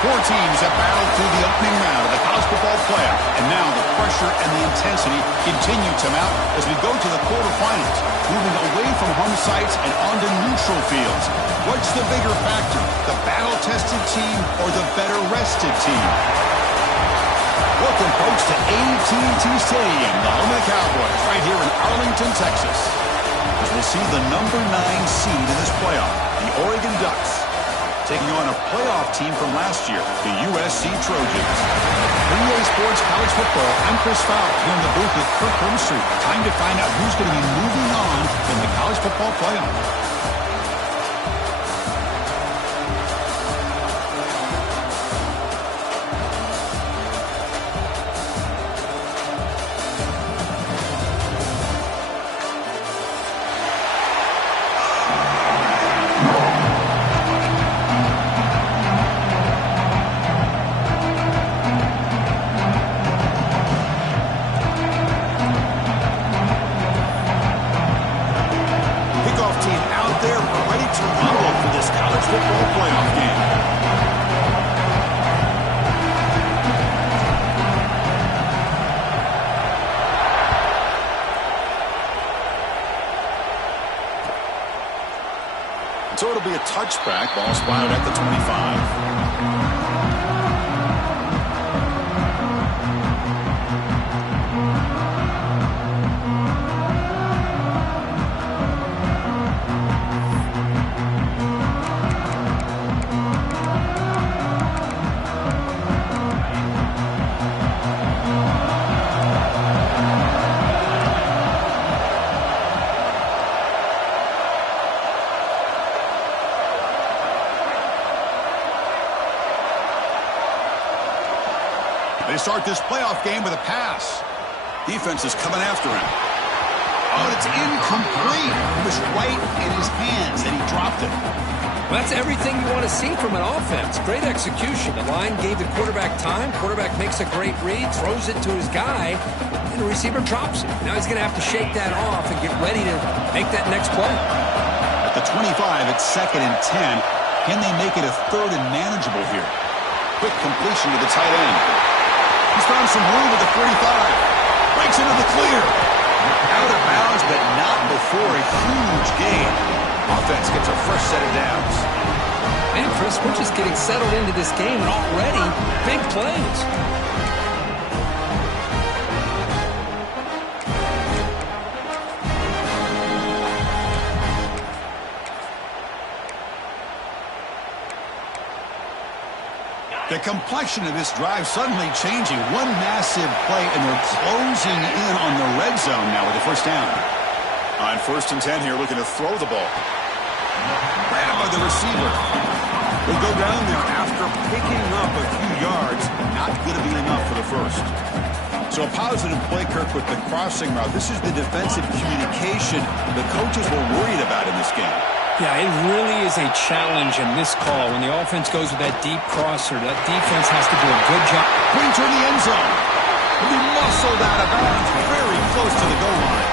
Four teams have battled through the opening round of the college football playoff, and now the pressure and the intensity continue to mount as we go to the quarterfinals, moving away from home sites and onto neutral fields. What's the bigger factor, the battle-tested team or the better-rested team? Welcome, folks, to AT&T Stadium, the home of the Cowboys, right here in Arlington, Texas, as we'll see the number 9 seed in this playoff, the Oregon Ducks, taking on a playoff team from last year, the USC Trojans. For EA Sports College Football, I'm Chris Fowler here in the booth with Kirk Holmstreet. Time to find out who's going to be moving on in the college football playoff. So it'll be a touchback, ball spotted at the 25. They start this playoff game with a pass. Defense is coming after him. Oh, it's incomplete. It was right in his hands, and he dropped it. Well, that's everything you want to see from an offense. Great execution. The line gave the quarterback time. Quarterback makes a great read, throws it to his guy, and the receiver drops it. Now he's going to have to shake that off and get ready to make that next play. At the 25, it's 2nd and 10. Can they make it a 3rd and manageable here? Quick completion to the tight end. He's found some room at the 45. Breaks into the clear. Out of bounds, but not before a huge gain. Offense gets a fresh set of downs. Man, Chris, we're just getting settled into this game, and already big plays. The complexion of this drive suddenly changing. One massive play, and they're closing in on the red zone now with the first down. On 1st and 10 here, looking to throw the ball. Ran by the receiver. Will go down there after picking up a few yards. Not going to be enough for the first. So a positive play, Kirk, with the crossing route. This is the defensive communication the coaches were worried about in this game. Yeah, it really is a challenge in this call. When the offense goes with that deep crosser, that defense has to do a good job. Brings her in the end zone. He'll be muscled out of bounds, very close to the goal line.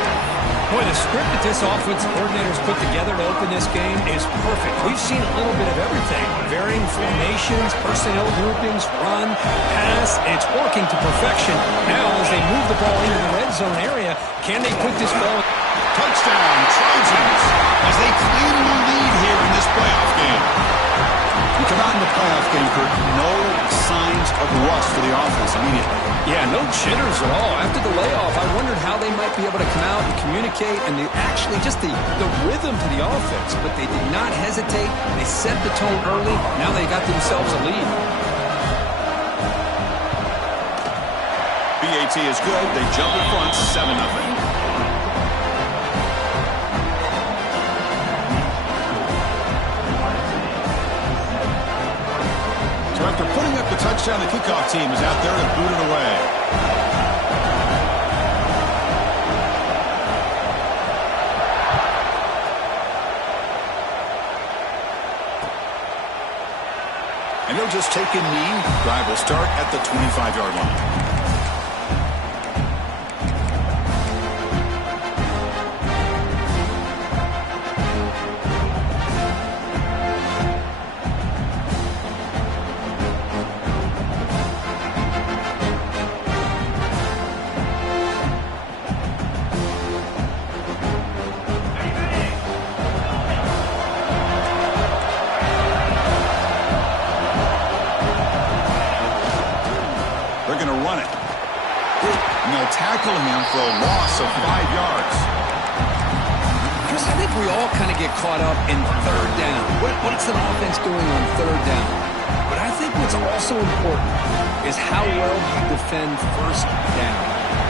Boy, the script that this offensive coordinator's put together to open this game is perfect. We've seen a little bit of everything. Varying formations, personnel groupings, run, pass. It's working to perfection. Now, as they move the ball into the red zone area, can they put this ball... Touchdown, Trojans, as they claim the lead here in this playoff game. We come out in the playoff game, Kirk, no signs of rust for the offense immediately. Yeah, no jitters at all. After the layoff, I wondered how they might be able to come out and communicate and actually just the rhythm to the offense. But they did not hesitate. They set the tone early. Now they got themselves a lead. BAT is good. They jump in front, 7-0. So after putting up the touchdown, the kickoff team is out there to boot it away. And he'll just take a knee. Drive will start at the 25-yard line. to tackle him for a loss of 5 yards. Chris, I think we all kind of get caught up in third down. What's an offense doing on third down? But I think what's also important is how well you defend first down.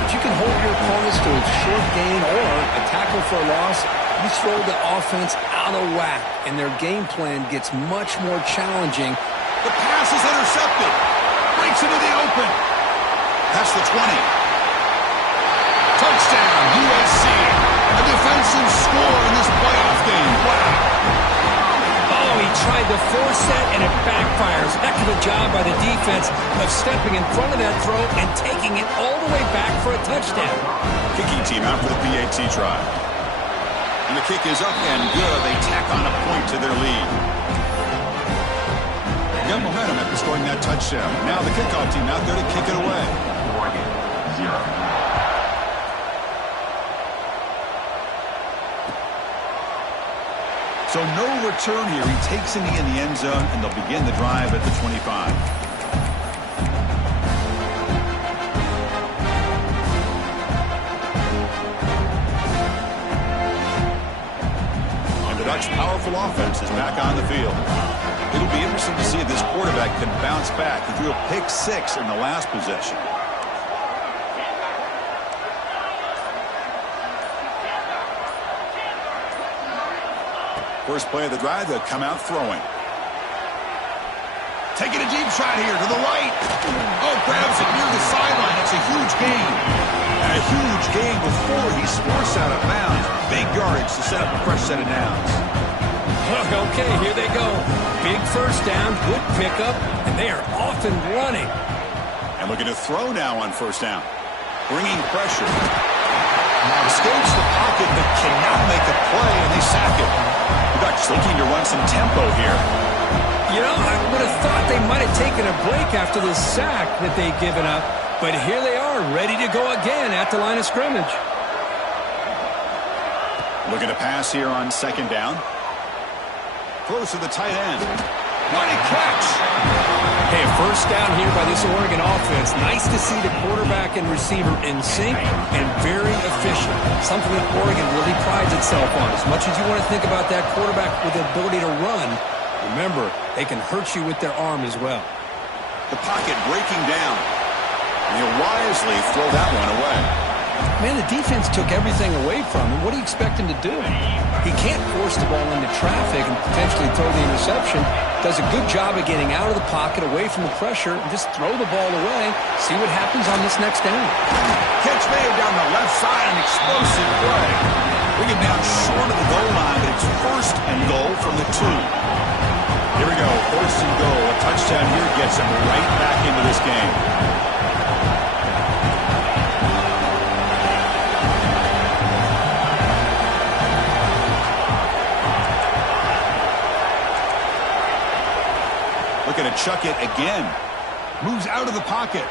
If you can hold your opponents to a short gain or a tackle for a loss, you throw the offense out of whack, and their game plan gets much more challenging. The pass is intercepted. Breaks into the open. That's the 20. Touchdown, USC. A defensive score in this playoff game. Wow. Oh, he tried to force that, and it backfires. Heck of a job by the defense of stepping in front of that throw and taking it all the way back for a touchdown. Kicking team out for the PAT try. And the kick is up and good. They tack on a point to their lead. Got momentum after scoring that touchdown. Now the kickoff team out there to kick it away. Oregon, 0. So no return here. He takes it in the end zone, and they'll begin the drive at the 25. And the Ducks' powerful offense is back on the field. It'll be interesting to see if this quarterback can bounce back. He threw a pick 6 in the last possession. First play of the drive, they'll come out throwing. Taking a deep shot here to the right. Oh, grabs it near the sideline. It's a huge gain. And a huge gain before he's forced out of bounds. Big yardage to set up a fresh set of downs. Okay, here they go. Big first down, good pickup, and they are off and running. And looking to throw now on first down. Bringing pressure. Escapes the pocket but cannot make a play, and they sack it. The Ducks looking to run some tempo here. You know, I would have thought they might have taken a break after this sack that they'd given up, but here they are, ready to go again at the line of scrimmage. Looking to pass here on second down. Close to the tight end. What a catch! Hey, a first down here by this Oregon offense. Nice to see the quarterback and receiver in sync and very efficient. Something that Oregon really prides itself on. As much as you want to think about that quarterback with the ability to run, remember, they can hurt you with their arm as well. The pocket breaking down. And he'll wisely throw that one away. Man, the defense took everything away from him. What do you expect him to do? He can't force the ball into traffic and potentially throw the interception. Does a good job of getting out of the pocket, away from the pressure, and just throw the ball away. See what happens on this next down. Catch made down the left side, an explosive play. Bring it down short of the goal line, but it's first and goal from the 2. Here we go, first and goal. A touchdown here gets him right back into this game. Looking to chuck it again. Moves out of the pocket.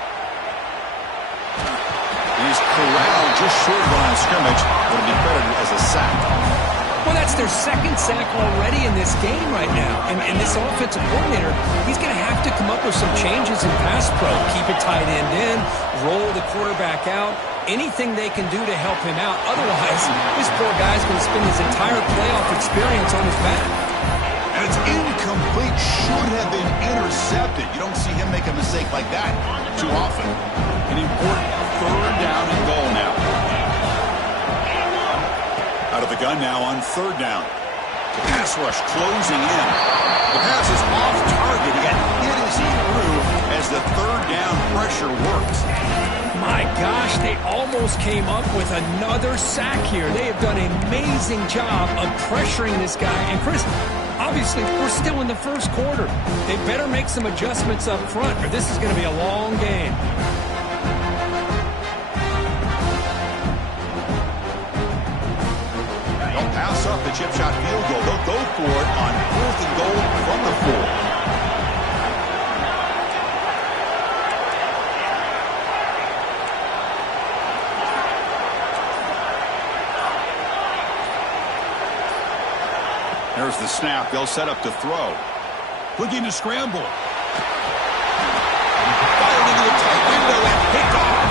He's corralled just short of the line of scrimmage. Will be credited as a sack. Well, that's their second sack already in this game right now. And this offensive coordinator, he's going to have to come up with some changes in pass pro. Keep it tight end in, roll the quarterback out, anything they can do to help him out. Otherwise, this poor guy's going to spend his entire playoff experience on his back. And it's incomplete. Should have been intercepted. You don't see him make a mistake like that too often. An important third down and goal now. Out of the gun now on third down. The pass rush closing in. The pass is off target. He got hit as he threw as the third down pressure works. My gosh, they almost came up with another sack here. They have done an amazing job of pressuring this guy. And Chris, obviously, we're still in the first quarter. They better make some adjustments up front, or this is going to be a long game. Don't pass up the chip shot field goal. They'll go for it on fourth and goal from the 4. There's the snap. They'll set up to throw. Looking to scramble. Fired into the tight window and picked off.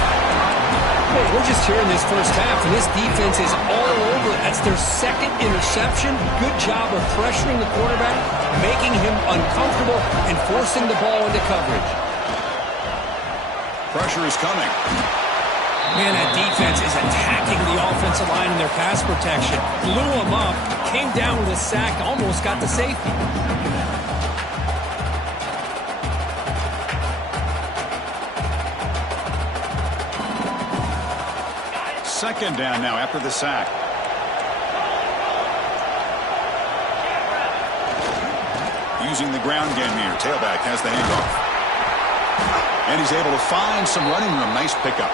Hey, we're just here in this first half, and this defense is all over. That's their second interception. Good job of pressuring the quarterback, making him uncomfortable, and forcing the ball into coverage. Pressure is coming. Man, that defense is attacking the offensive line in their pass protection. Blew them up, came down with a sack, almost got the safety. Second down now after the sack. Using the ground game here. Tailback has the handoff. And he's able to find some running room. Nice pickup.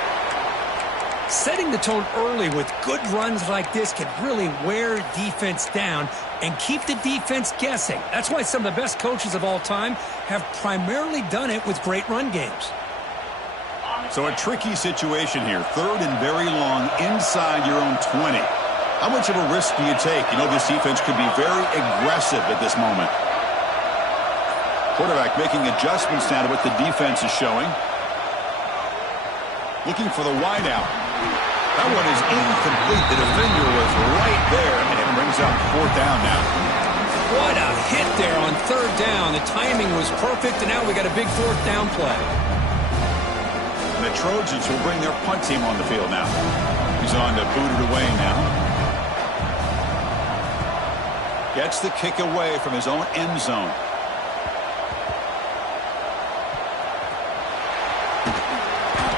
Setting the tone early with good runs like this can really wear defense down and keep the defense guessing. That's why some of the best coaches of all time have primarily done it with great run games. So a tricky situation here. Third and very long inside your own 20. How much of a risk do you take? You know this defense could be very aggressive at this moment. Quarterback making adjustments now to what the defense is showing. Looking for the wideout. That one is incomplete. The defender was right there, and it brings up fourth down now. What a hit there on third down. The timing was perfect, and now we got a big fourth down play. And the Trojans will bring their punt team on the field now. He's on to boot it away now. Gets the kick away from his own end zone.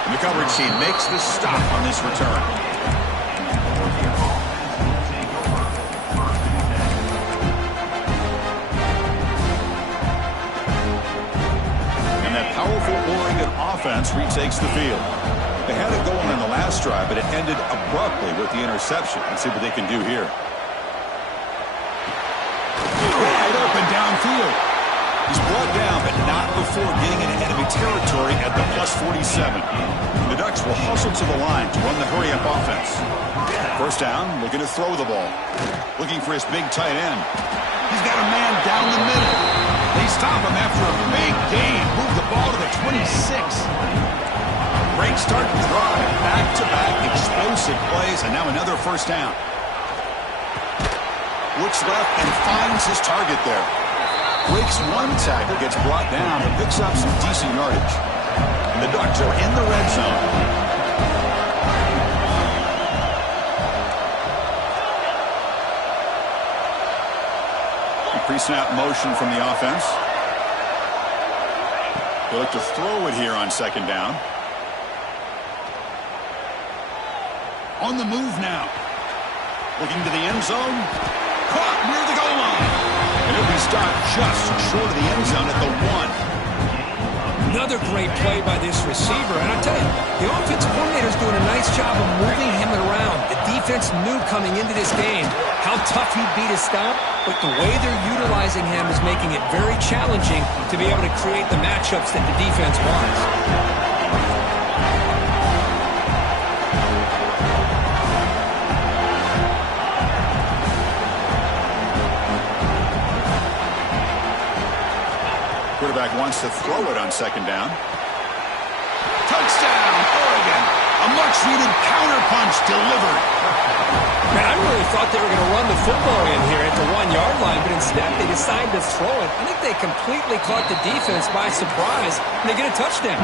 And the coverage team makes the stop on this return. Powerful Oregon offense retakes the field. They had it going in the last drive, but it ended abruptly with the interception. Let's see what they can do here. Wide open downfield. He's brought down, but not before getting in enemy territory at the plus 47. The Ducks will hustle to the line to run the hurry-up offense. First down, looking to throw the ball. Looking for his big tight end. He's got a man down the middle. They stop him after a big gain. Move the ball to the 26. Great start to the drive. Back-to-back explosive plays, and now another first down. Looks left and finds his target there. Breaks one tackle, gets brought down, but picks up some decent yardage. And the Ducks are in the red zone. Pre-snap motion from the offense. They look to throw it here on second down. On the move now. Looking to the end zone. Caught near the goal line. And he'll be stopped just short of the end zone at the 1. Another great play by this receiver. And I tell you, the offensive coordinator is doing a nice job of moving him around. The defense knew coming into this game how tough he'd be to stop, but the way they're utilizing him is making it very challenging to be able to create the matchups that the defense wants. Quarterback wants to throw it on second down. Touchdown, Oregon! A much-needed counterpunch delivered. Man, I really thought they were going to run the football in here at the 1-yard line, but instead they decided to throw it. I think they completely caught the defense by surprise, and they get a touchdown.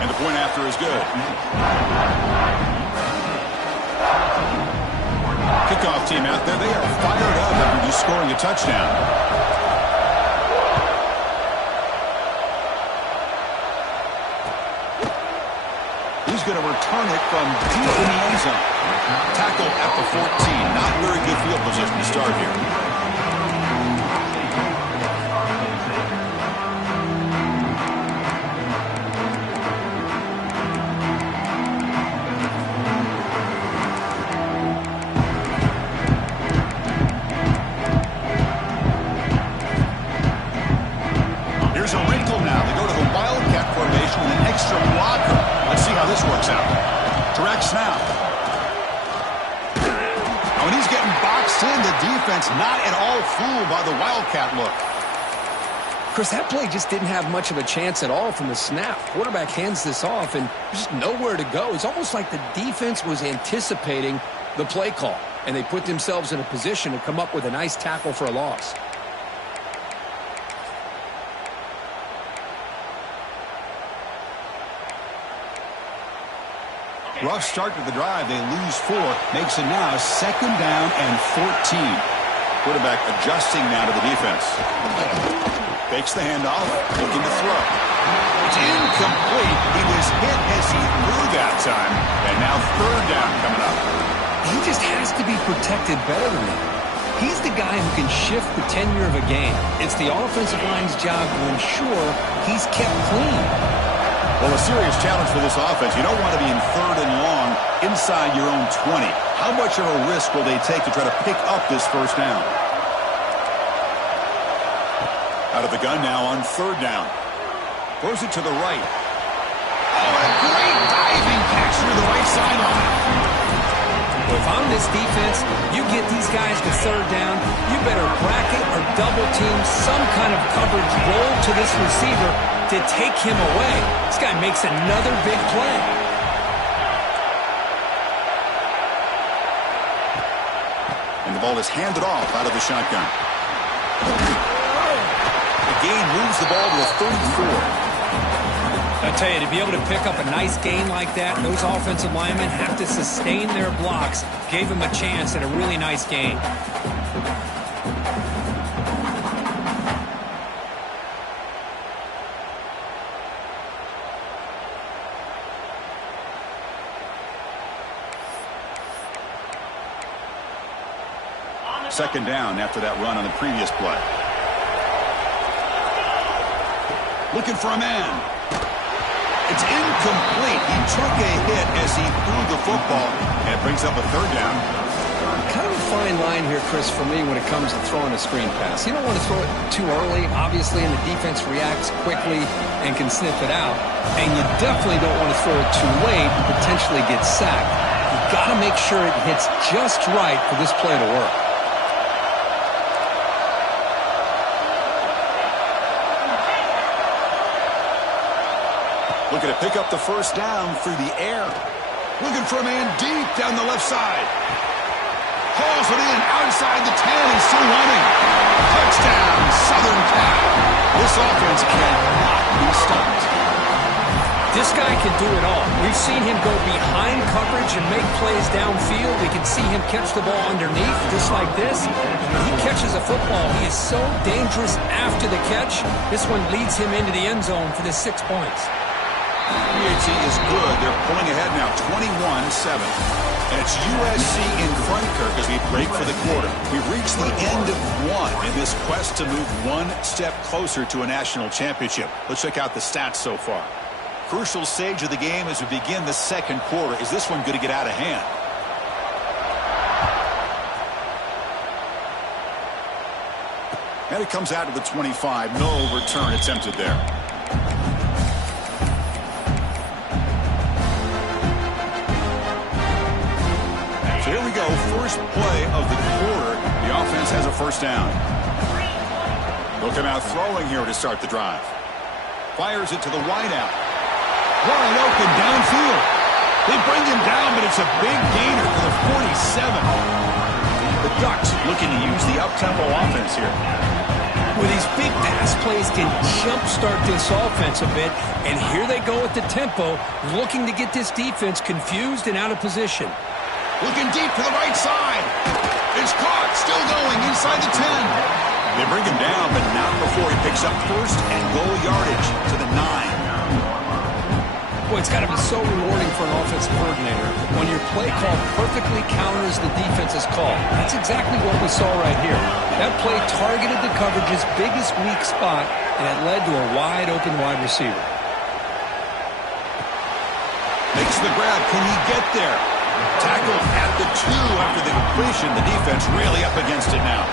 And the point after is good. Kickoff team out there, they are fired up after just scoring a touchdown. He's going to return it from deep in the end zone. Tackle at the 14. Not very good field position to start here. Here's a wrinkle now. They go to the Wildcat formation with an extra blocker. Let's see how this works out. Direct snap. When he's getting boxed in, the defense not at all fooled by the Wildcat look. Chris, that play just didn't have much of a chance at all from the snap. Quarterback hands this off, and there's just nowhere to go. It's almost like the defense was anticipating the play call, and they put themselves in a position to come up with a nice tackle for a loss. Rough start to the drive. They lose 4. Makes it now 2nd down and 14. Quarterback adjusting now to the defense. Fakes the handoff. Looking to throw. It's incomplete. He was hit as he threw that time. And now 3rd down coming up. He just has to be protected better than that. He's the guy who can shift the tenure of a game. It's the offensive line's job to ensure he's kept clean. Well, a serious challenge for this offense. You don't want to be in 3rd and long inside your own 20. How much of a risk will they take to try to pick up this 1st down? Out of the gun now on 3rd down. Throws it to the right. Oh, a great diving catch through the right sideline. Well, if I'm this defense, you get these guys to 3rd down, you better bracket or double team some kind of coverage roll to this receiver to take him away. This guy makes another big play. And the ball is handed off out of the shotgun. The gain moves the ball to a 34. I tell you, to be able to pick up a nice gain like that, those offensive linemen have to sustain their blocks. Gave him a chance at a really nice gain. Second down after that run on the previous play. Looking for a man. It's incomplete. He took a hit as he threw the football, and it brings up a 3rd down. Kind of a fine line here, Chris, for me when it comes to throwing a screen pass. You don't want to throw it too early, obviously, and the defense reacts quickly and can sniff it out. And you definitely don't want to throw it too late and potentially get sacked. You've got to make sure it hits just right for this play to work. Looking to pick up the 1st down through the air. Looking for a man deep down the left side. Hauls it in outside the 10 and still running. Touchdown, Southern Cal. This offense cannot be stopped. This guy can do it all. We've seen him go behind coverage and make plays downfield. We can see him catch the ball underneath just like this. When he catches a football, he is so dangerous after the catch. This one leads him into the end zone for the 6 points. PAT is good. They're pulling ahead now 21-7. And it's USC in front, Kirk, as we break for the quarter. We've reached the end of 1 in this quest to move 1 step closer to a national championship. Let's check out the stats so far. Crucial stage of the game as we begin the 2nd quarter. Is this one going to get out of hand? And it comes out to the 25. No return attempted there. So here we go. First play of the quarter. The offense has a 1st down. They'll come out throwing here to start the drive. Fires it to the wideout. Wide open downfield. They bring him down, but it's a big gainer for the 47. The Ducks looking to use the up-tempo offense here. Well, these big pass plays can jumpstart this offense a bit, and here they go at the tempo, looking to get this defense confused and out of position. Looking deep to the right side. It's caught. Still going inside the 10. They bring him down, but not before he picks up 1st and goal yardage to the 9. Boy, it's got to be so rewarding for an offensive coordinator when your play call perfectly counters the defense's call. That's exactly what we saw right here. That play targeted the coverage's biggest weak spot, and it led to a wide-open wide receiver. Makes the grab. Can he get there? Tackled at the 2 after the completion. The defense really up against it now.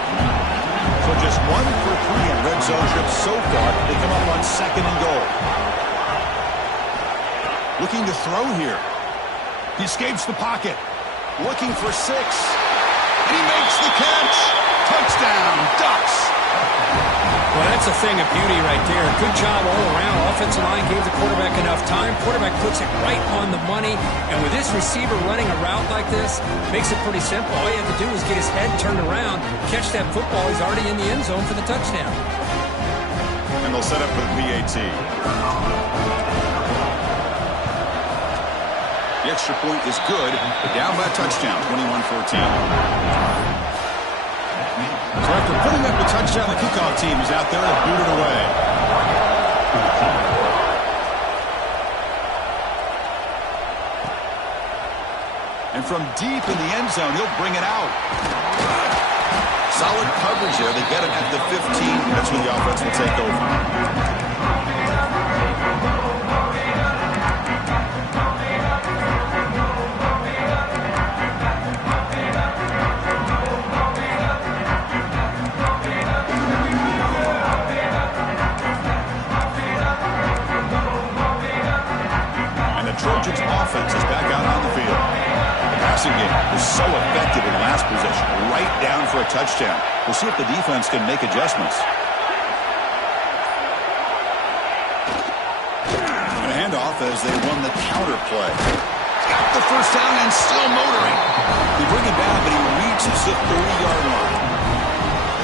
So just 1 for 3 in red zone trips so far. They come up on 2nd and goal. Looking to throw here. He escapes the pocket. Looking for 6. And he makes the catch. Touchdown, Ducks. Well, that's a thing of beauty right there. Good job all around. Offensive line gave the quarterback enough time. Quarterback puts it right on the money. And with this receiver running a route like this, makes it pretty simple. All you have to do is get his head turned around, catch that football. He's already in the end zone for the touchdown. And they'll set up for the PAT. The extra point is good, but down by a touchdown, 21-14. So after putting up the touchdown, the kickoff team is out there to boot it away. And from deep in the end zone, he'll bring it out. Solid coverage there. They get it at the 15. That's where the offense will take over. Trojans offense is back out on the field. The passing game was so effective in the last possession, right down for a touchdown. We'll see if the defense can make adjustments. And a handoff as they won the counter play. Got the first down and still motoring. They bring it down, but he reaches the 30-yard line.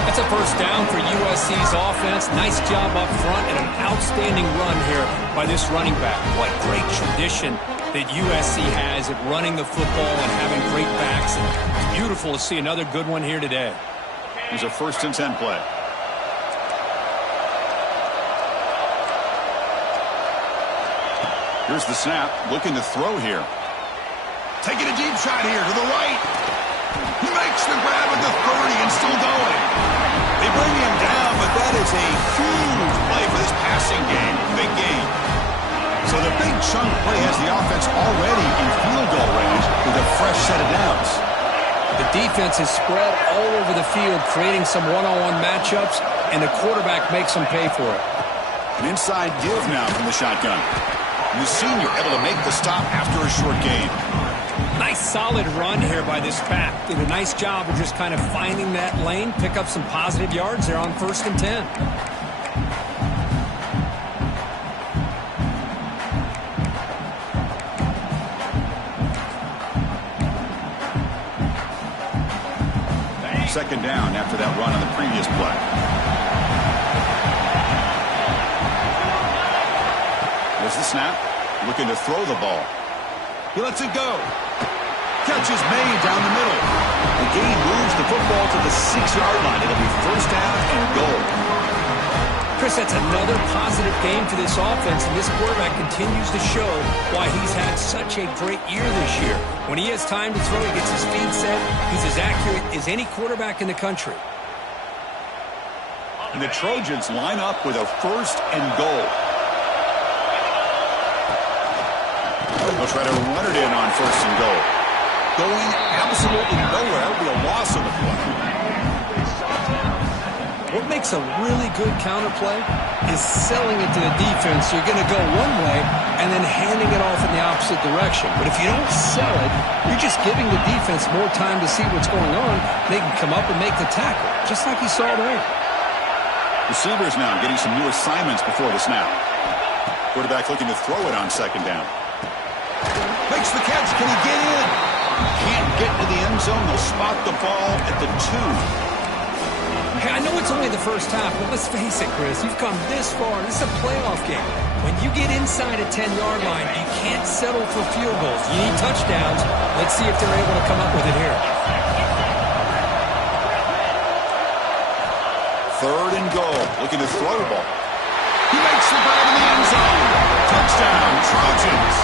That's a first down for USC's offense. Nice job up front and an outstanding run here by this running back. What great tradition that USC has at running the football and having great backs. And it's beautiful to see another good one here today. Here's a 1st and 10 play. Here's the snap. Looking to throw here. Taking a deep shot here to the right. He makes the grab at the 30 and still going. They bring him down, but that is a huge play for this passing game. Big game. So the big chunk play has the offense already in field goal range with a fresh set of downs. The defense is spread all over the field, creating some one-on-one matchups, and the quarterback makes them pay for it. An inside give now from the shotgun. And the senior able to make the stop after a short gain. Nice solid run here by this back. Did a nice job of just kind of finding that lane, pick up some positive yards there on 1st and 10. Second down after that run on the previous play. There's the snap. Looking to throw the ball. He lets it go. Catch is made down the middle. The gain moves the football to the 6-yard line. It'll be 1st down and goal. Chris, that's another positive game for this offense, and this quarterback continues to show why he's had such a great year this year. When he has time to throw, he gets his feet set. He's as accurate as any quarterback in the country. And the Trojans line up with a 1st and goal. They'll try to run it in on 1st and goal. Going absolutely nowhere. That would be a loss of the play. What makes a really good counter play is selling it to the defense. You're going to go one way and then handing it off in the opposite direction. But if you don't sell it, you're just giving the defense more time to see what's going on. They can come up and make the tackle, just like you saw there. Receivers now getting some new assignments before the snap. Quarterback looking to throw it on 2nd down. Makes the catch. Can he get in? Can't get to the end zone. They'll spot the ball at the 2. Hey, I know it's only the first half, but let's face it, Chris. You've come this far. This is a playoff game. When you get inside a 10-yard line, you can't settle for field goals. You need touchdowns. Let's see if they're able to come up with it here. 3rd and goal. Looking to throw the ball. He makes the grab in the end zone. Touchdown, Trojans.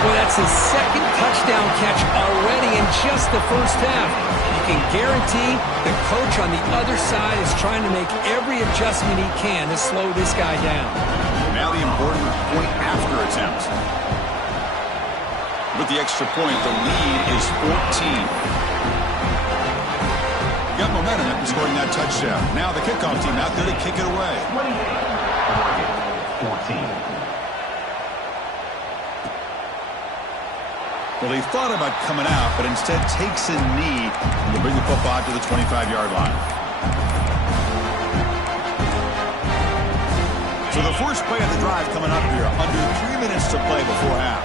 Well, that's his 2nd touchdown catch already in just the first half. You can guarantee the coach on the other side is trying to make every adjustment he can to slow this guy down. Now the important point after attempt. With the extra point, the lead is 14. Got momentum after scoring that touchdown. Now the kickoff team out there to kick it away. 14. Well, they thought about coming out, but instead takes a knee and to bring the football to the 25-yard line. first play of the drive coming up here. Under 3 minutes to play before half.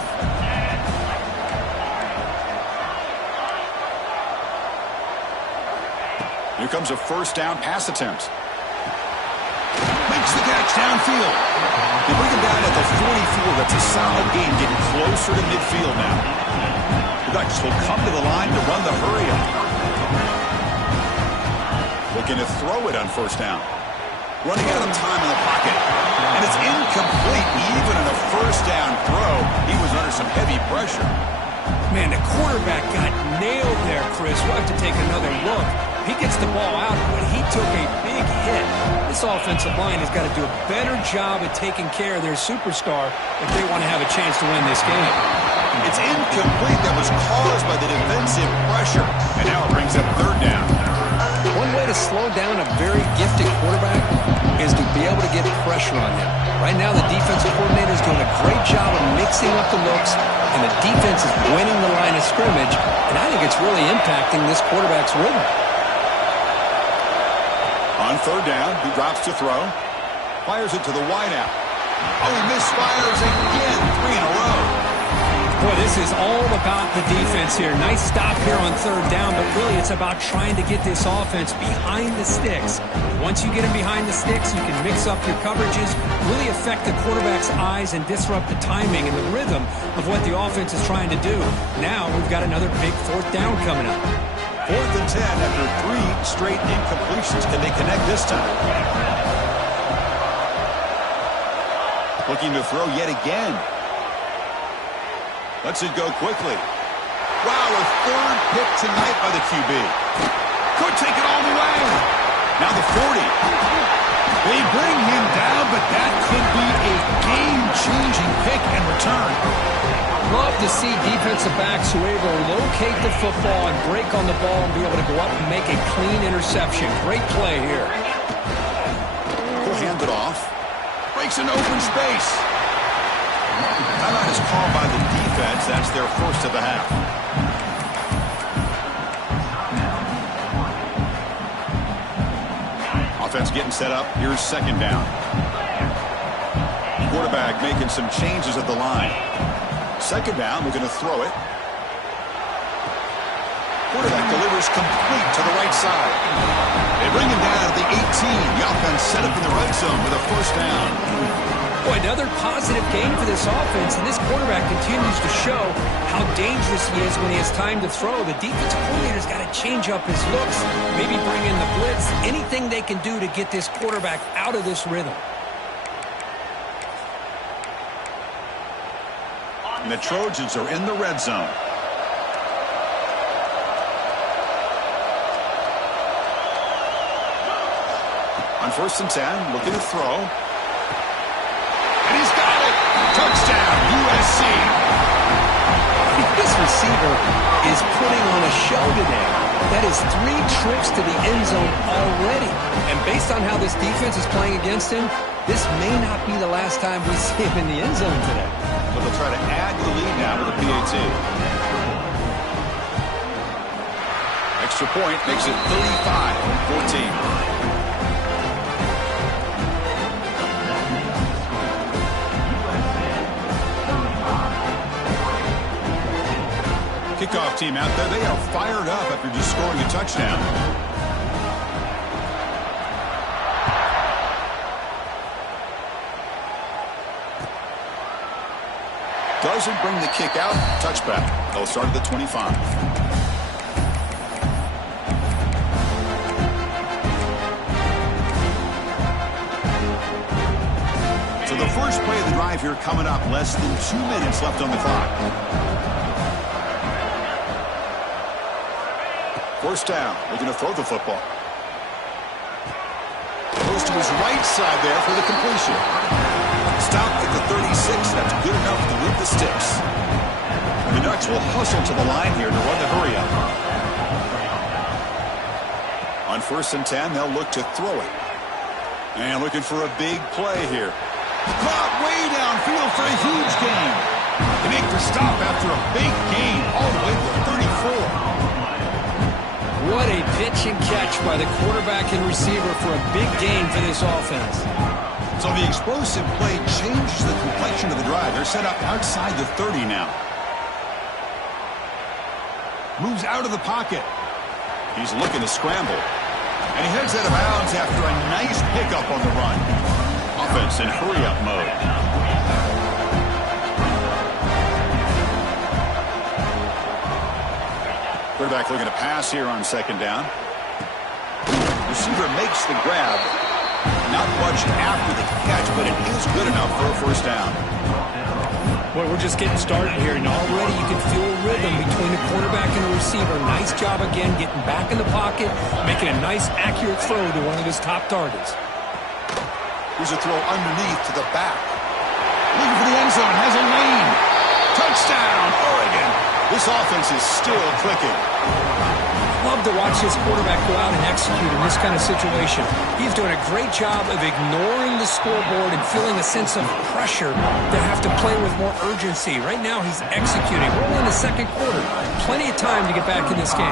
Here comes a first down pass attempt. Makes the catch downfield. They bring him down at the 44. That's a solid gain, getting closer to midfield now. The Ducks will come to the line to run the hurry up. Looking to throw it on first down. Running out of time in the pocket. And it's incomplete. Even on a first down throw, he was under some heavy pressure. Man, the quarterback got nailed there, Chris. We'll have to take another look. He gets the ball out, but he took a big hit. This offensive line has got to do a better job at taking care of their superstar if they want to have a chance to win this game. It's incomplete. That was caused by the defensive pressure. And now it brings up third down. One way to slow down a very gifted quarterback is to be able to get pressure on him. Right now, the defensive coordinator is doing a great job of mixing up the looks, and the defense is winning the line of scrimmage, and I think it's really impacting this quarterback's rhythm. On third down, he drops to throw. Fires it to the wideout. Oh, he misfires again. 3 in a row. Boy, this is all about the defense here. Nice stop here on third down, but really it's about trying to get this offense behind the sticks. Once you get them behind the sticks, you can mix up your coverages, really affect the quarterback's eyes and disrupt the timing and the rhythm of what the offense is trying to do. Now we've got another big fourth down coming up. 4th and 10 after 3 straight incompletions. Can they connect this time? Looking to throw yet again. Lets it go quickly. Wow, a third pick tonight by the QB. Could take it all the way. Now the 40. They bring him down, but that could be a game-changing pick and return. Love to see defensive backs who are able to locate the football and break on the ball and be able to go up and make a clean interception. Great play here. He'll hand it off. Breaks an open space. Timeout is called by the defense. That's their first of the half. Offense getting set up. Here's second down. Quarterback making some changes at the line. Second down, we're going to throw it. Quarterback delivers complete to the right side. They bring him down at the 18. The offense set up in the red zone with a first down. Boy, another positive game for this offense, and this quarterback continues to show how dangerous he is when he has time to throw. The defensive coordinator's got to change up his looks, maybe bring in the blitz, anything they can do to get this quarterback out of this rhythm. And the Trojans are in the red zone. On 1st and 10, looking to throw. And he's got it! Touchdown, USC! This receiver is putting on a show today. That is 3 trips to the end zone already. And based on how this defense is playing against him, this may not be the last time we see him in the end zone today. But they'll try to add to the lead now with a PAT. Extra point makes it 35-14. Kickoff team out there. They are fired up after just scoring a touchdown. Doesn't bring the kick out. Touchback. They'll start at the 25. So the first play of the drive here coming up. Less than 2 minutes left on the clock. First down. We're going to throw the football. Goes to his right side there for the completion. Stopped at the 36. That's good enough to leave the sticks. The Ducks will hustle to the line here to run the hurry up. On 1st and 10, they'll look to throw it. And looking for a big play here. Caught way downfield for a huge gain. They make the stop after a big gain all the way to the 34. What a pitch and catch by the quarterback and receiver for a big gain for this offense. So the explosive play changes the complexion of the drive. They're set up outside the 30 now. Moves out of the pocket. He's looking to scramble. And he heads out of bounds after a nice pickup on the run. Offense in hurry-up mode. Quarterback looking to pass here on second down. Receiver makes the grab. Not much after the catch, but it is good enough for a first down. Boy, we're just getting started here, and already you can feel a rhythm between the quarterback and the receiver. Nice job again getting back in the pocket, making a nice, accurate throw to one of his top targets. Here's a throw underneath to the back. Looking for the end zone, has a lane. Touchdown, Oregon. This offense is still clicking. Love to watch this quarterback go out and execute in this kind of situation. He's doing a great job of ignoring the scoreboard and feeling a sense of pressure to have to play with more urgency. Right now, he's executing. We're only in the second quarter. Plenty of time to get back in this game.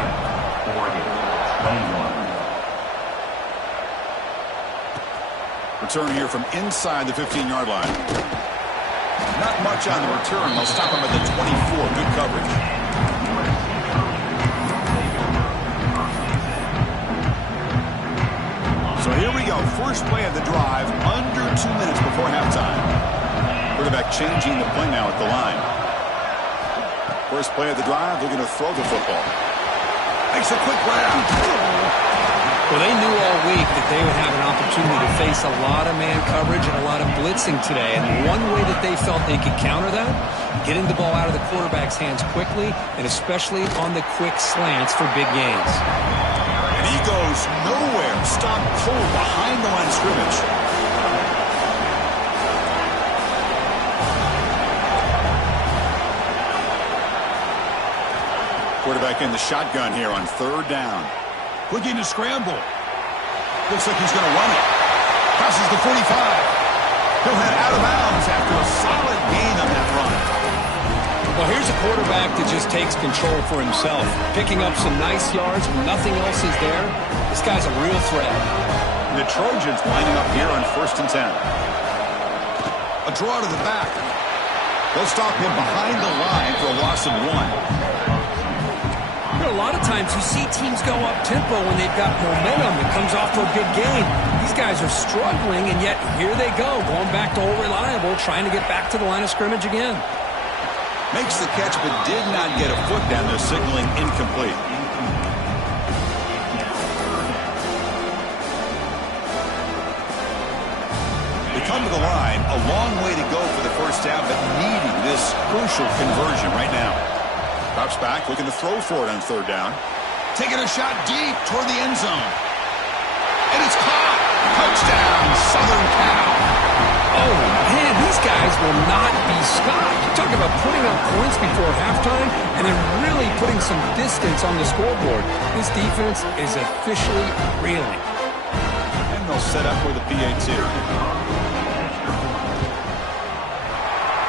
Return here from inside the 15-yard line. Not much on the return. They'll stop him at the 24. Good coverage. So here we go. First play of the drive, under 2 minutes before halftime. Quarterback changing the play now at the line. First play of the drive, looking to throw the football. Makes a quick grab. Well, they knew all week that they would have an opportunity to face a lot of man coverage and a lot of blitzing today. And one way that they felt they could counter that, getting the ball out of the quarterback's hands quickly, and especially on the quick slants for big gains. And he goes nowhere. Stopped cold behind the line of scrimmage. Quarterback in the shotgun here on third down. Looking to scramble. Looks like he's going to run it. Crosses the 45. He'll head out of bounds after a solid gain on that run. Well, here's a quarterback that just takes control for himself. Picking up some nice yards when nothing else is there. This guy's a real threat. The Trojans lining up here on 1st and 10. A draw to the back. They'll stop him behind the line for a loss of 1. A lot of times you see teams go up-tempo when they've got momentum that comes off to a big game. These guys are struggling, and yet here they go, going back to old reliable, trying to get back to the line of scrimmage again. Makes the catch, but did not get a foot down there, signaling incomplete. They come to the line, a long way to go for the first down, but needing this crucial conversion right now. Drops back, looking to throw for it on third down. Taking a shot deep toward the end zone. And it's caught. Touchdown, Southern Cal. Oh, man, these guys will not be stopped. Talk about putting up points before halftime and then really putting some distance on the scoreboard. This defense is officially reeling. And they'll set up with a PAT.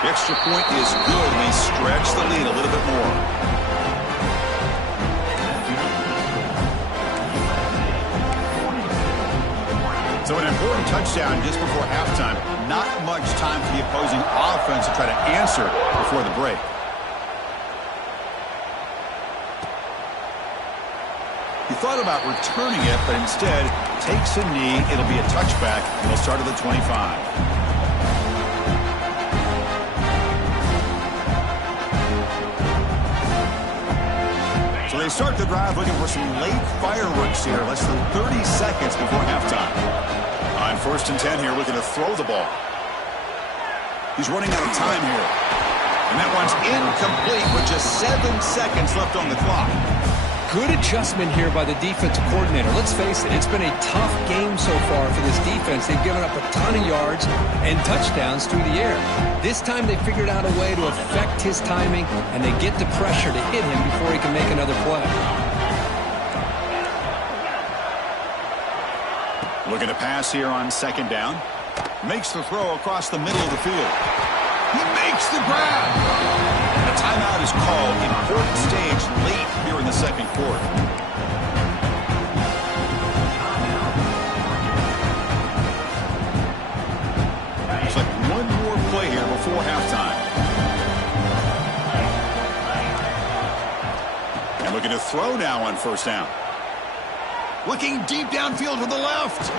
The extra point is good, and they stretch the lead a little bit more. So an important touchdown just before halftime. Not much time for the opposing offense to try to answer before the break. He thought about returning it, but instead takes a knee. It'll be a touchback, and they'll start at the 25. So they start the drive looking for some late fireworks here, less than 30 seconds before halftime. On 1st and 10 here, looking to throw the ball. He's running out of time here. And that one's incomplete with just 7 seconds left on the clock. Good adjustment here by the defensive coordinator. Let's face it, it's been a tough game so far for this defense. They've given up a ton of yards and touchdowns through the air. This time they figured out a way to affect his timing, and they get the pressure to hit him before he can make another play. Looking to pass here on second down. Makes the throw across the middle of the field. He makes the grab. A timeout is called. Important stage late here in the second quarter. before halftime. And looking to throw now on first down. Looking deep downfield to the left.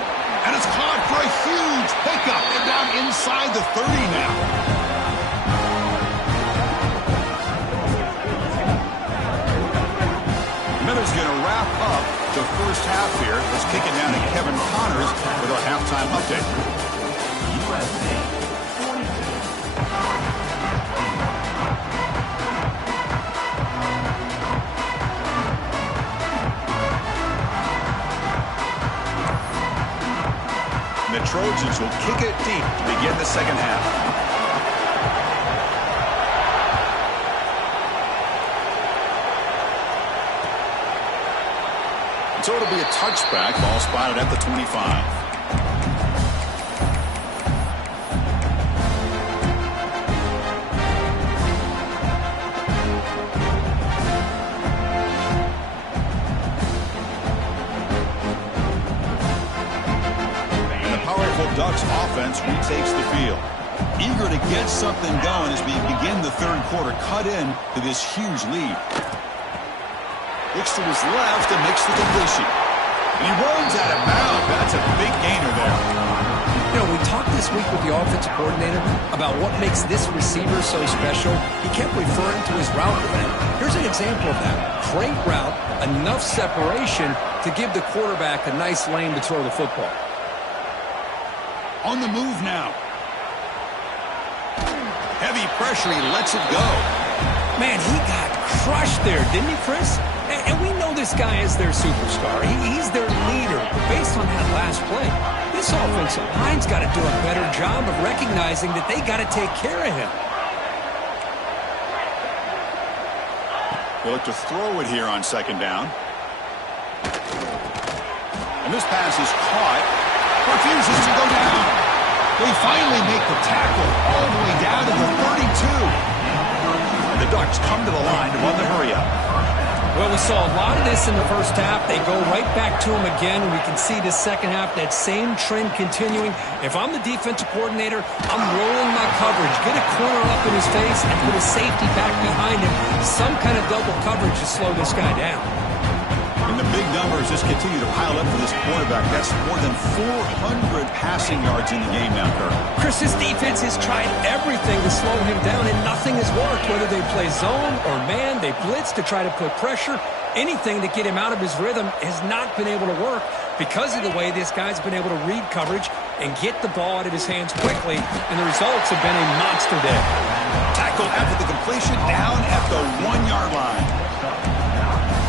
And it's caught for a huge pickup. And down inside the 30 now. Miller's going to wrap up the first half here. Let's kick it down to Kevin Connors with our halftime update. USC. The Trojans will kick it deep to begin the second half. So it'll be a touchback. Ball spotted at the 25. Ducks offense retakes the field. Eager to get something going as we begin the third quarter. Cut in to this huge lead. Looks to his left and makes the completion. And he runs out of bounds. That's a big gainer there. You know, we talked this week with the offensive coordinator about what makes this receiver so special. He kept referring to his route running. Here's an example of that. Great route, enough separation to give the quarterback a nice lane to throw the football. On the move now. Heavy pressure, he lets it go. Man, he got crushed there, didn't he, Chris? And we know this guy is their superstar. He's their leader. But based on that last play, this offensive line's got to do a better job of recognizing that they got to take care of him. They look to throw it here on second down. And this pass is caught. Refuses to go down. They finally make the tackle all the way down to the 32. And the Ducks come to the line to run the hurry-up. Well, we saw a lot of this in the first half. They go right back to him again. We can see the second half, that same trend continuing. If I'm the defensive coordinator, I'm rolling my coverage. Get a corner up in his face and put a safety back behind him. Some kind of double coverage to slow this guy down. And the big numbers just continue to pile up for this quarterback. That's more than 400 passing yards in the game now, Kirk. Chris, this defense has tried everything to slow him down, and nothing has worked. Whether they play zone or man, they blitz to try to put pressure. Anything to get him out of his rhythm has not been able to work because of the way this guy's been able to read coverage and get the ball out of his hands quickly, and the results have been a monster day. Tackle after the completion, down at the 1-yard line.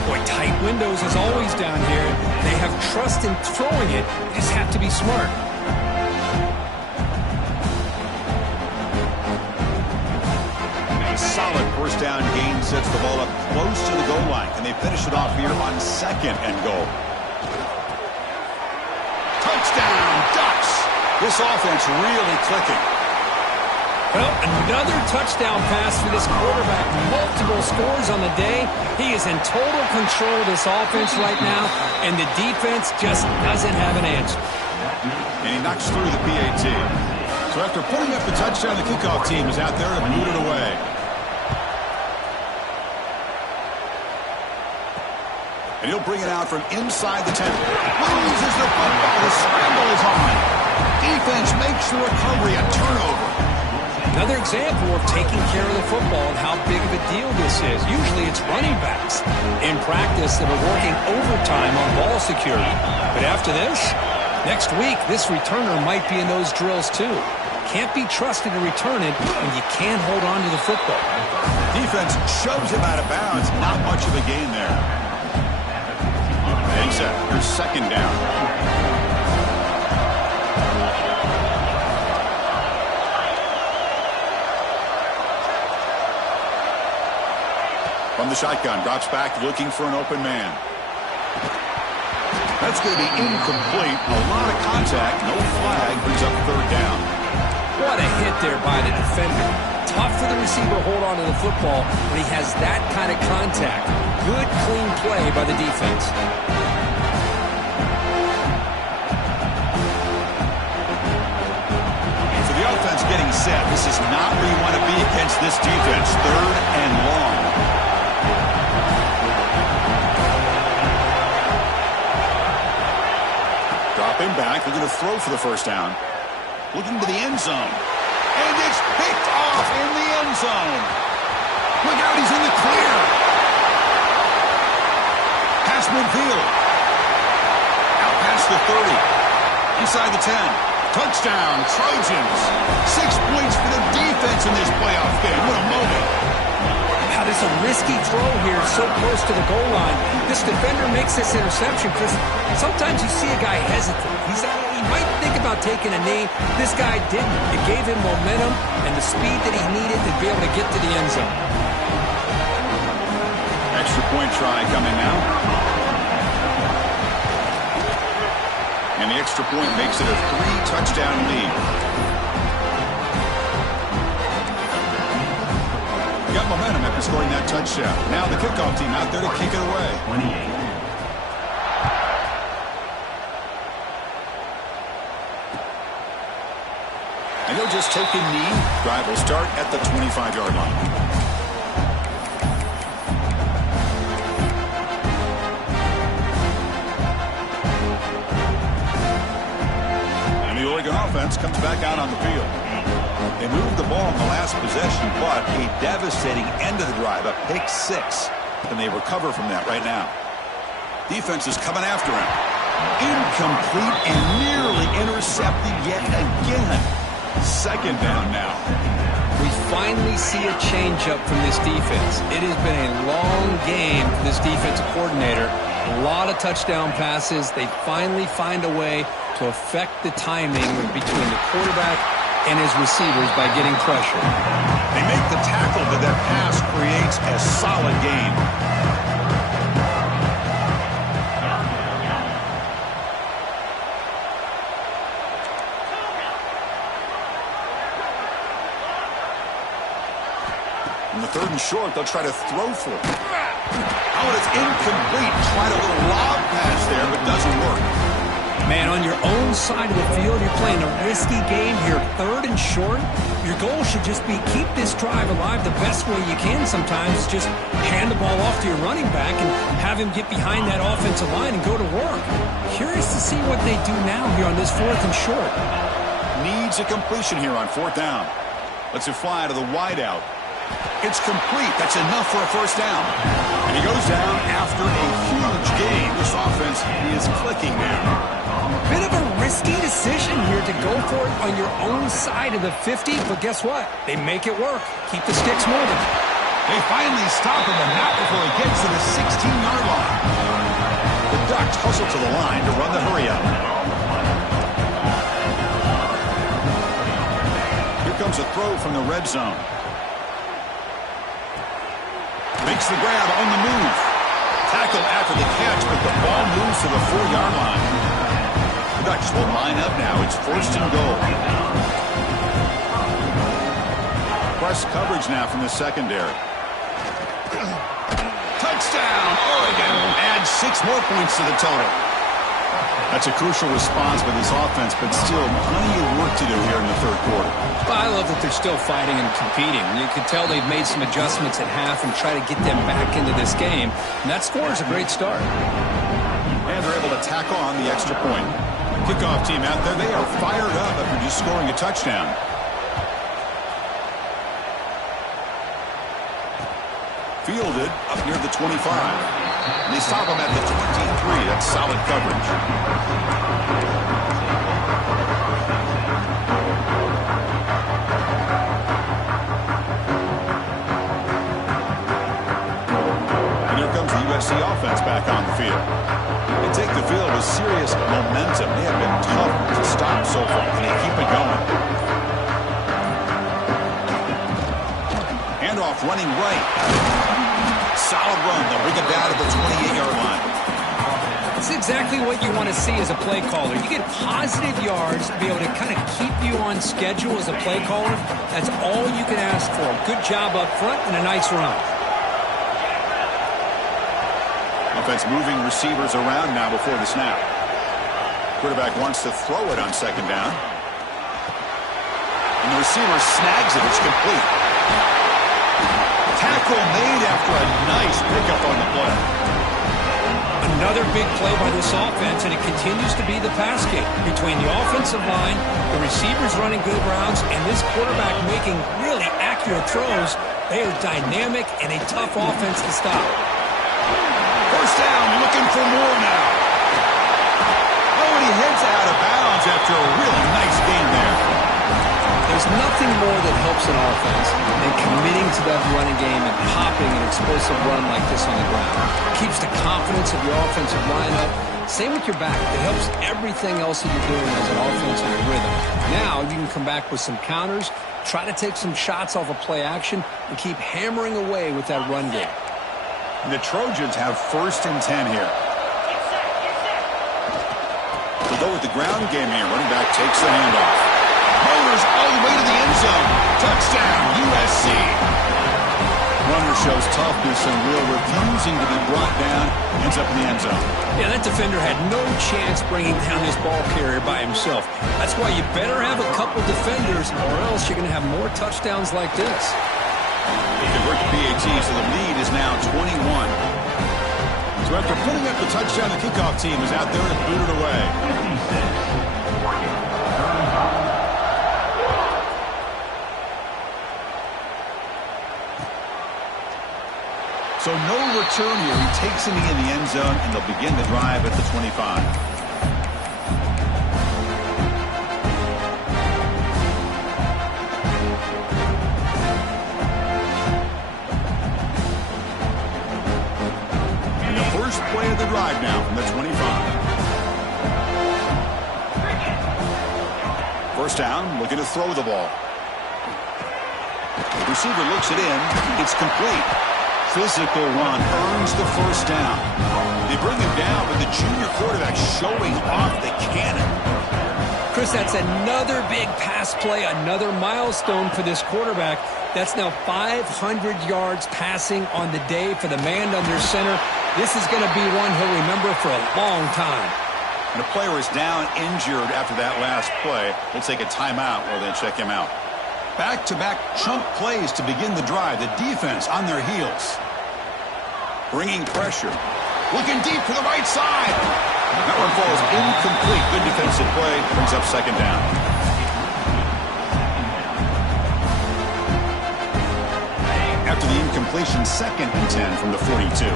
Boy, tight windows as always down here. They have trust in throwing it. They just have to be smart. A solid first down gain sets the ball up close to the goal line. Can they finish it off here on second and goal? Touchdown, Ducks! This offense really clicking. Well, another touchdown pass for this quarterback. Multiple scores on the day. He is in total control of this offense right now, and the defense just doesn't have an answer. And he knocks through the PAT. So after putting up the touchdown, the kickoff team is out there to boot it away. And he'll bring it out from inside the 10. Loses the football. The scramble is on. Defense makes the recovery, a turnover. Another example of taking care of the football and how big of a deal this is. Usually it's running backs in practice that are working overtime on ball security. But after this, next week, this returner might be in those drills too. Can't be trusted to return it when you can't hold on to the football. Defense shoves him out of bounds. Not much of a gain there. He's your second down. From the shotgun, drops back, looking for an open man. That's going to be incomplete. A lot of contact, no flag, brings up third down. What a hit there by the defender. Tough for the receiver to hold on to the football when he has that kind of contact. Good, clean play by the defense. So the offense getting set. This is not where you want to be against this defense. 3rd and long. Dropping back, looking to throw for the first down. Looking to the end zone. And it's picked off in the end zone. Look out, he's in the clear. Pass midfield. Out past the 30. Inside the 10. Touchdown, Trojans. 6 points for the defense in this playoff game. What a moment. Wow, this is a risky throw here, so close to the goal line. This defender makes this interception because sometimes you see a guy hesitate. He might think about taking a knee. This guy didn't. It gave him momentum and the speed that he needed to be able to get to the end zone. Extra point try coming now. And the extra point makes it a 3-touchdown lead. Got momentum after scoring that touchdown. Now the kickoff team out there to kick it away. 28. And he'll just take a knee. Drive will start at the 25-yard line. Offense comes back out on the field. They moved the ball in the last possession, but a devastating end of the drive, a pick 6. And they recover from that right now. Defense is coming after him. Incomplete and nearly intercepted yet again. 2nd down now. We finally see a change-up from this defense. It has been a long game for this defensive coordinator. A lot of touchdown passes. They finally find a way to affect the timing between the quarterback and his receivers by getting pressure. They make the tackle, but that pass creates a solid gain. On the 3rd and short, they'll try to throw for it. Oh, it's incomplete. Tried a little lob pass there, but doesn't work. Man, on your own side of the field, you're playing a risky game here. 3rd and short. Your goal should just be keep this drive alive the best way you can sometimes. Just hand the ball off to your running back and have him get behind that offensive line and go to work. Curious to see what they do now here on this 4th and short. Needs a completion here on 4th down. Lets it fly to the wideout. It's complete. That's enough for a first down. And he goes down after a huge gain. This offense is clicking now. Bit of a risky decision here to go for it on your own side of the 50, but guess what? They make it work. Keep the sticks moving. They finally stop him, and not before he gets to the 16-yard line. The Ducks hustle to the line to run the hurry-up. Here comes a throw from the red zone. Makes the grab on the move. Tackle after the catch, but the ball moves to the 4-yard line. The Ducks will line up now. It's 1st and goal. Press coverage now from the secondary. Touchdown, Oregon. Adds 6 more points to the total. That's a crucial response by this offense, but still plenty of work to do here in the 3rd quarter. I love that they're still fighting and competing. You can tell they've made some adjustments at half and try to get them back into this game. And that score is a great start. And they're able to tack on the extra point. Kickoff team out there, they are fired up after just scoring a touchdown. Fielded up near the 25. And they stop him at the 23. That's solid coverage. And here comes the USC offense back on the field. They take the field with serious momentum. They have been tough to stop so far, and they keep it going. Handoff running right. Solid run. They'll bring it down to the 28-yard line. That's exactly what you want to see as a play caller. You get positive yards to be able to kind of keep you on schedule as a play caller. That's all you can ask for. Good job up front and a nice run. Offense moving receivers around now before the snap. Quarterback wants to throw it on 2nd down. And the receiver snags it. It's complete. Tackle made after a nice pickup on the play. Another big play by this offense, and it continues to be the pass game. Between the offensive line, the receivers running good routes, and this quarterback making really accurate throws, they are dynamic and a tough offense to stop. First down, looking for more now. Oh, and he heads out of bounds after a really nice gain there. There's nothing more that helps an offense than committing to that running game and popping an explosive run like this on the ground. It keeps the confidence of your offensive line up. Same with your back. It helps everything else that you're doing as an offense and your rhythm. Now you can come back with some counters, try to take some shots off of play action, and keep hammering away with that run game. The Trojans have 1st and 10 here. We'll go with the ground game here. Running back takes the handoff. Motors all the way to the end zone. Touchdown, USC. Runner shows toughness and will, refusing to be brought down. Ends up in the end zone. Yeah, that defender had no chance bringing down this ball carrier by himself. That's why you better have a couple defenders, or else you're going to have more touchdowns like this. They convert to PAT, so the lead is now 21. So after putting up the touchdown, the kickoff team is out there and booted away. So no return here. He takes it in the end zone, and they'll begin the drive at the 25. And the first play of the drive now from the 25. First down, looking to throw the ball. The receiver looks it in. It's complete. Physical run earns the first down. They bring him down, but the junior quarterback showing off the cannon. Chris, that's another big pass play, another milestone for this quarterback. That's now 500 yards passing on the day for the man under center. This is going to be one he'll remember for a long time. And the player is down injured after that last play. We'll take a timeout while they check him out. Back-to-back chunk plays to begin the drive. The defense on their heels. Bringing pressure. Looking deep to the right side. That one falls incomplete. Good defensive play. Brings up second down. After the incompletion, 2nd and 10 from the 42.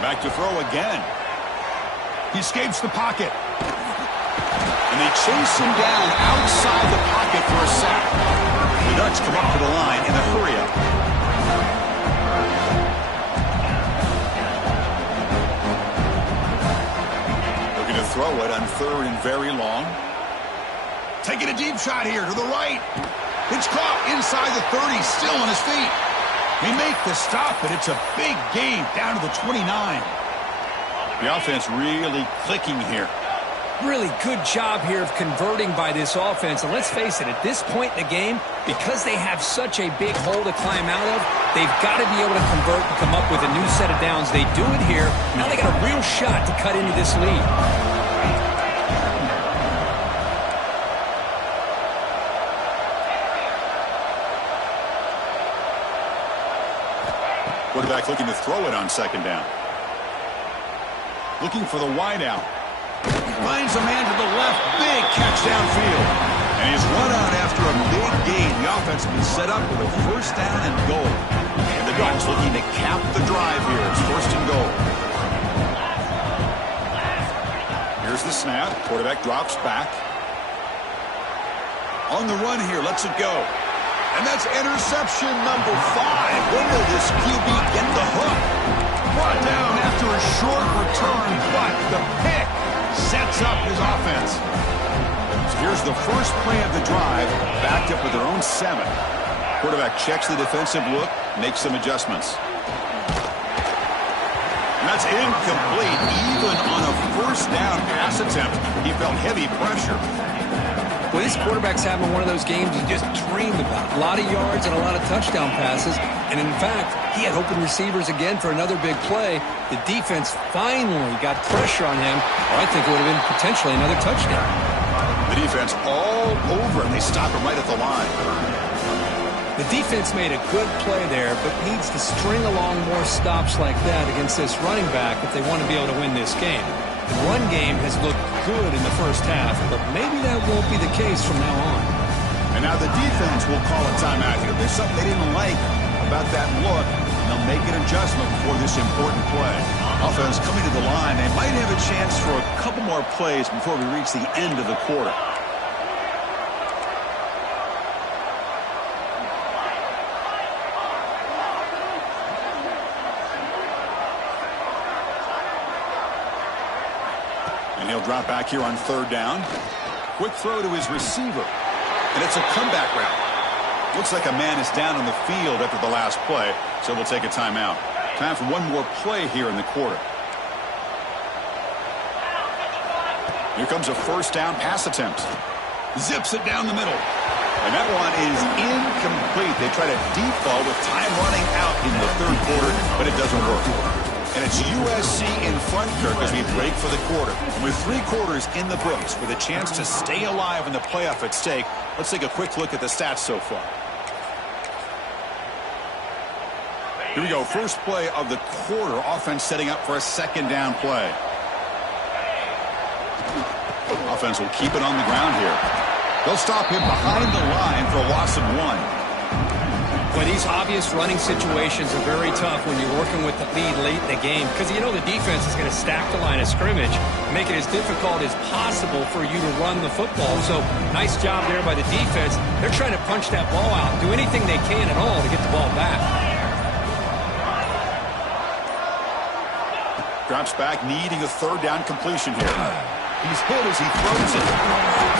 Back to throw again. He escapes the pocket. And they chase him down outside the pocket for a sack. The Ducks come up to the line in a hurry-up. Looking to throw it on 3rd and very long. Taking a deep shot here to the right. It's caught inside the 30, still on his feet. They make the stop, but it's a big gain down to the 29. The offense really clicking here. Really good job here of converting by this offense. And let's face it, at this point in the game, because they have such a big hole to climb out of, they've got to be able to convert and come up with a new set of downs. They do it here. Now they got a real shot to cut into this lead. Quarterback looking to throw it on 2nd down. Looking for the wideout. Finds a man to the left. Big catch downfield. And he's run out after a big gain. The offense has been set up with a first down and goal. And the Ducks looking to cap the drive here. It's 1st and goal. Here's the snap. Quarterback drops back. On the run here. Lets it go. And that's interception number 5. When will this QB get the hook? Brought down after a short return, but the pick sets up his offense. So here's the first play of the drive, backed up with their own 7. Quarterback checks the defensive look, makes some adjustments. And that's incomplete. Even on a first down pass attempt, he felt heavy pressure. Well, this quarterback's having one of those games you just dream about. A lot of yards and a lot of touchdown passes. And in fact, he had open receivers again for another big play. The defense finally got pressure on him, or I think it would have been potentially another touchdown. The defense all over, and they stop him right at the line. The defense made a good play there, but needs to string along more stops like that against this running back if they want to be able to win this game. The run game has looked good in the first half, but maybe that won't be the case from now on. And now the defense will call a timeout here. There's something they didn't like about that look, and they'll make an adjustment for this important play. Offense coming to the line. They might have a chance for a couple more plays before we reach the end of the quarter. And he'll drop back here on third down. Quick throw to his receiver. And it's a comeback route. Looks like a man is down on the field after the last play, so we'll take a timeout. Time for one more play here in the quarter. Here comes a first down pass attempt. Zips it down the middle. And that one is incomplete. They try to deep ball with time running out in the third quarter, but it doesn't work. And it's USC in front, Kirk, as we break for the quarter. And with 3 quarters in the books, with a chance to stay alive in the playoff at stake, let's take a quick look at the stats so far. Here we go. First play of the quarter. Offense setting up for a second down play. Offense will keep it on the ground here. They'll stop him behind the line for a loss of 1. But these obvious running situations are very tough when you're working with the lead late in the game, because you know the defense is going to stack the line of scrimmage, make it as difficult as possible for you to run the football. So nice job there by the defense. They're trying to punch that ball out, do anything they can at all to get the ball back. Drops back, needing a third down completion here. He's hit as he throws it.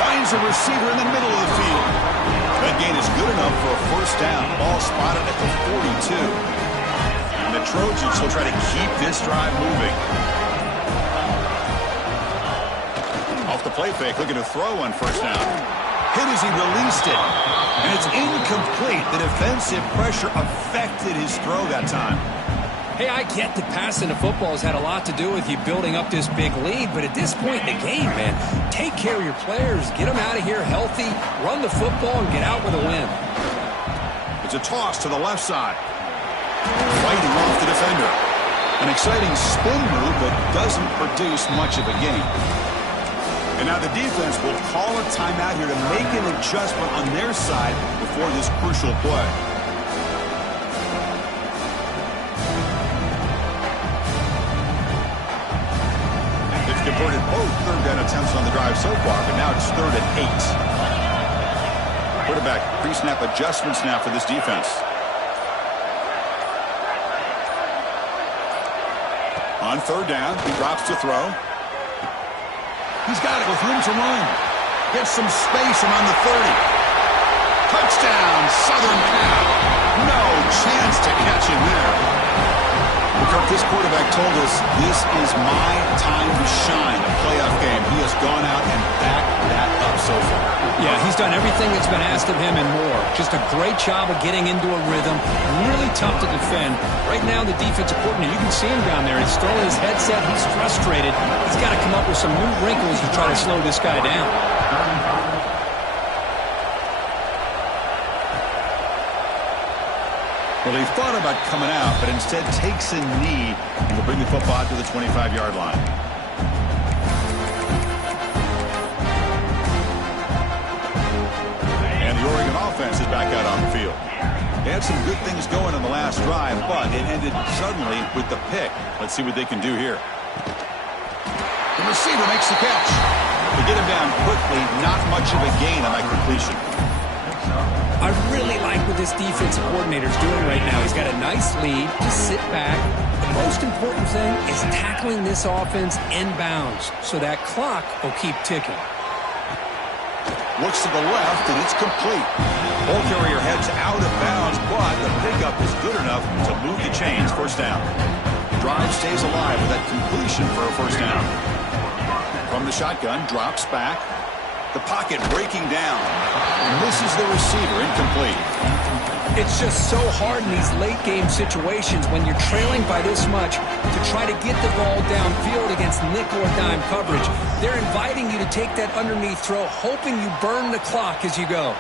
Finds a receiver in the middle of the field. That gain is good enough for a first down. Ball spotted at the 42. And the Trojans will try to keep this drive moving. Off the play fake, looking to throw on first down. Hit as he released it. And it's incomplete. The defensive pressure affected his throw that time. Hey, I get that passing the football has had a lot to do with you building up this big lead, but at this point in the game, man, take care of your players, get them out of here healthy, run the football, and get out with a win. It's a toss to the left side. Fighting off the defender. An exciting spin move, but doesn't produce much of a gain. And now the defense will call a timeout here to make an adjustment on their side before this crucial play. Converted both third down attempts on the drive so far, but now it's 3rd and 8. Quarterback pre-snap adjustments now for this defense. On third down, he drops to throw. He's got it with room to run. Gets some space and on the 30. Touchdown, Southern Cal. No chance to catch him there. Kirk, this quarterback told us this is my time to shine, a playoff game. He has gone out and backed that up so far. Yeah, he's done everything that's been asked of him and more. Just a great job of getting into a rhythm. Really tough to defend. Right now, the defensive coordinator, you can see him down there. He's throwing his headset. He's frustrated. He's got to come up with some new wrinkles to try to slow this guy down. Well, he thought about coming out, but instead takes a knee and will bring the football out to the 25-yard line. And the Oregon offense is back out on the field. They had some good things going on the last drive, but it ended suddenly with the pick. Let's see what they can do here. The receiver makes the catch. They get him down quickly, not much of a gain on that completion. I really like what this defensive coordinator is doing right now. He's got a nice lead to sit back. The most important thing is tackling this offense inbounds so that clock will keep ticking. Looks to the left, and it's complete. Ball carrier heads out of bounds, but the pickup is good enough to move the chains. First down. Drive stays alive with that completion for a first down. From the shotgun, drops back. The pocket breaking down. Misses the receiver, incomplete. It's just so hard in these late-game situations when you're trailing by this much to try to get the ball downfield against nickel or dime coverage. They're inviting you to take that underneath throw, hoping you burn the clock as you go.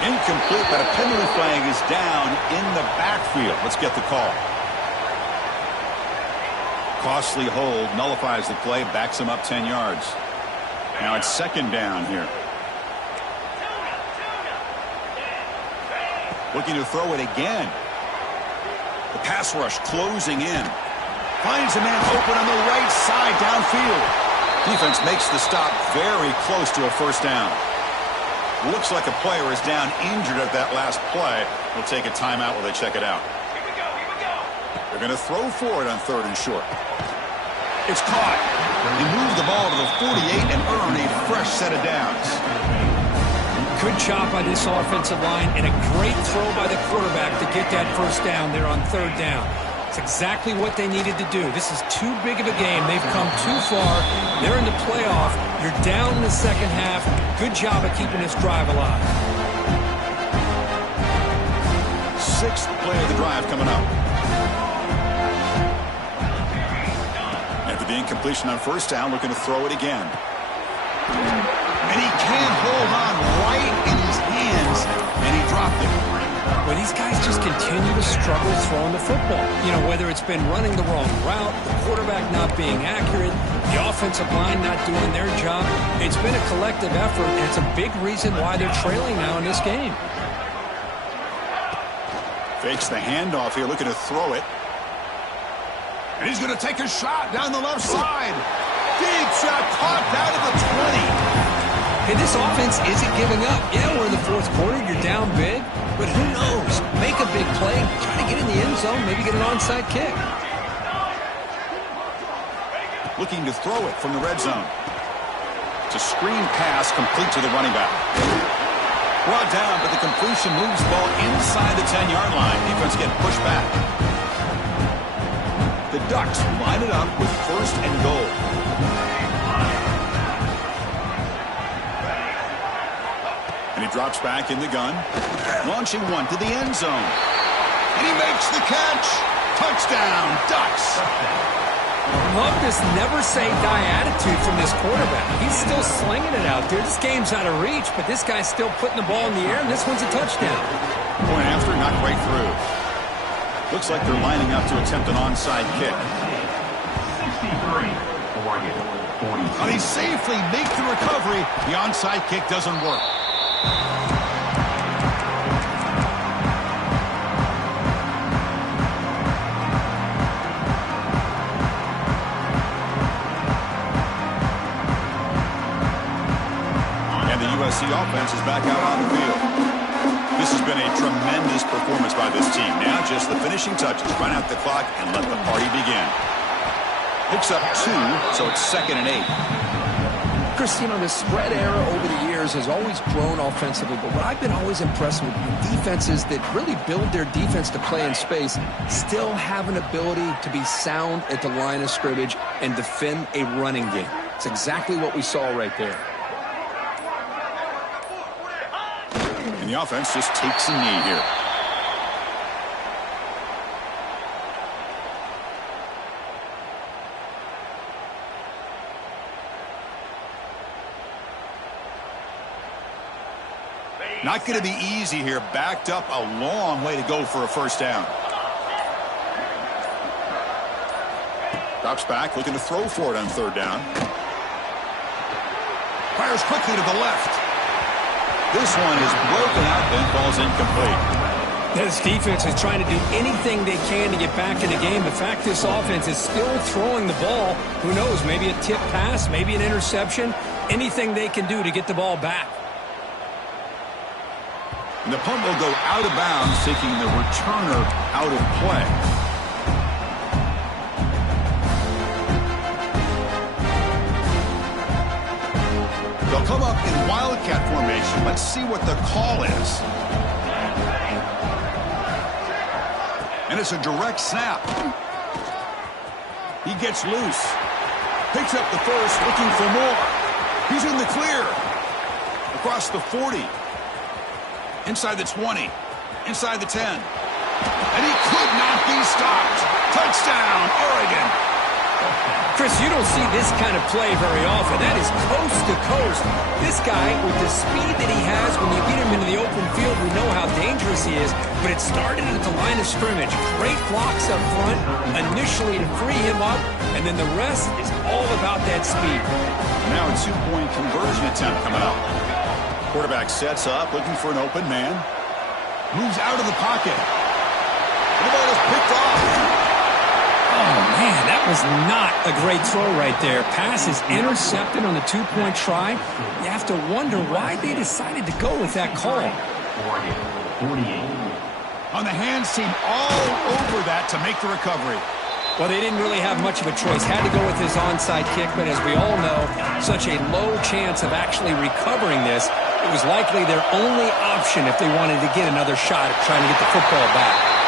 Incomplete, but a penalty flag is down in the backfield. Let's get the call. Costly hold, nullifies the play, backs him up 10 yards. Now it's second down here. Looking to throw it again. The pass rush closing in. Finds a man open on the right side downfield. Defense makes the stop very close to a first down. Looks like a player is down injured at that last play. We'll take a timeout while they check it out. They're going to throw for it on 3rd and short. It's caught. They move the ball to the 48 and earn a fresh set of downs. Good job by this offensive line and a great throw by the quarterback to get that first down there on 3rd down. It's exactly what they needed to do. This is too big of a game. They've come too far. They're in the playoff. You're down in the second half. Good job of keeping this drive alive. 6th play of the drive coming up. After the incompletion on first down, looking to throw it again. And he can't hold on right in his hands, and he dropped it. Well, these guys just continue to struggle throwing the football. You know, whether it's been running the wrong route, the quarterback not being accurate, the offensive line not doing their job. It's been a collective effort, and it's a big reason why they're trailing now in this game. Fakes the handoff here, looking to throw it. And he's going to take a shot down the left side. Deep shot caught down to the 20. Hey, this offense isn't giving up. Yeah, we're in the 4th quarter. You're down big. But who knows? Make a big play. Try to get in the end zone. Maybe get an onside kick. Looking to throw it from the red zone. It's a screen pass complete to the running back. Brought down, but the completion moves the ball inside the 10-yard line. Defense getting pushed back. The Ducks line it up with 1st and goal. And he drops back in the gun. Launching one to the end zone. And he makes the catch. Touchdown, Ducks. Love this never-say-die attitude from this quarterback. He's still slinging it out there. This game's out of reach, but this guy's still putting the ball in the air, and this one's a touchdown. Point after, not right through. Looks like they're lining up to attempt an onside kick. 63, Oregon, 42. But he safely makes the recovery. The onside kick doesn't work. And the USC offense is back out on the field. This has been a tremendous performance by this team. Now just the finishing touches. Run out the clock and let the party begin. Picks up 2, so it's 2nd and 8. Chris, you know, the spread era over the years has always grown offensively, but what I've been always impressed with defenses that really build their defense to play in space still have an ability to be sound at the line of scrimmage and defend a running game. It's exactly what we saw right there. And the offense just takes a knee here. Not going to be easy here. Backed up a long way to go for a first down. Drops back, looking to throw for it on 3rd down. Fires quickly to the left. This one is broken out and falls incomplete. This defense is trying to do anything they can to get back in the game. The fact this offense is still throwing the ball, who knows, maybe a tip pass, maybe an interception, anything they can do to get the ball back. And the punt will go out of bounds, taking the returner out of play. They'll come up in wildcat formation. Let's see what the call is. And it's a direct snap. He gets loose. Picks up the first, looking for more. He's in the clear. Across the 40. Inside the 20. Inside the 10. And he could not be stopped. Touchdown, Oregon. Chris, you don't see this kind of play very often. That is coast to coast. This guy, with the speed that he has, when you get him into the open field, we know how dangerous he is. But it started at the line of scrimmage. Great blocks up front, initially to free him up, and then the rest is all about that speed. Now a two-point conversion attempt coming up. Quarterback sets up, looking for an open man. Moves out of the pocket. And the ball is picked off. Oh, man, that was not a great throw right there. Pass is intercepted on the two-point try. You have to wonder why they decided to go with that call. On the hands team all over that to make the recovery. Well, they didn't really have much of a choice. Had to go with his onside kick, but as we all know, such a low chance of actually recovering this. It was likely their only option if they wanted to get another shot at trying to get the football back.